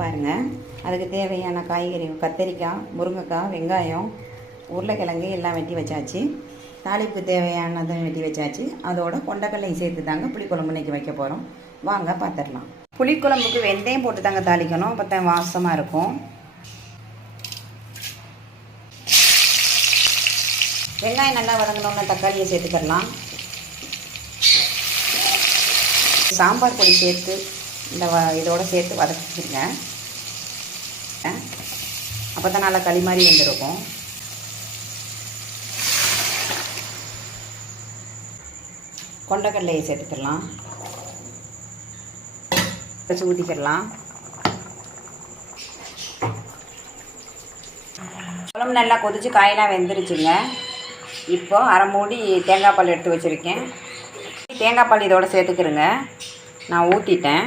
பாருங்கள், அதுக்கு தேவையான காய்கறி கத்திரிக்காய், முருங்கைக்காய், வெங்காயம், உருளைக்கிழங்கு எல்லாம் வெட்டி வச்சாச்சு. தாளிப்பு தேவையானதும் வெட்டி வச்சாச்சு. அதோட கொண்டக்கடலையும் சேர்த்து தாங்க புளிக்குழம்பு இன்றைக்கி வைக்க போகிறோம். வாங்க பார்த்துடலாம். புளிக்குழம்புக்கு வெந்தயம் போட்டு தாங்க தாளிக்கணும், அப்போ தான் வாசமாக இருக்கும். வெங்காயம் நல்லா வதங்கினோன்னா தக்காளியை சேர்த்துக்கலாம். சாம்பார் பொடி சேர்த்து இதோடு சேர்த்து வதக்கிடுங்க. அப்போ தான் நல்லா களி மாதிரி வந்துருக்கும். கொண்டக்கடலையை சேர்த்துக்கலாம். வச்சு ஊற்றிக்கிடலாம். குழம்பு நல்லா கொதிச்சு காயெல்லாம் வெந்துருச்சுங்க. இப்போ அரை மூடி தேங்காய் பால் எடுத்து வச்சுருக்கேன். தேங்காய் பால் இதோடு சேர்த்துக்கிறேங்க. நான் ஊற்றிட்டேன்.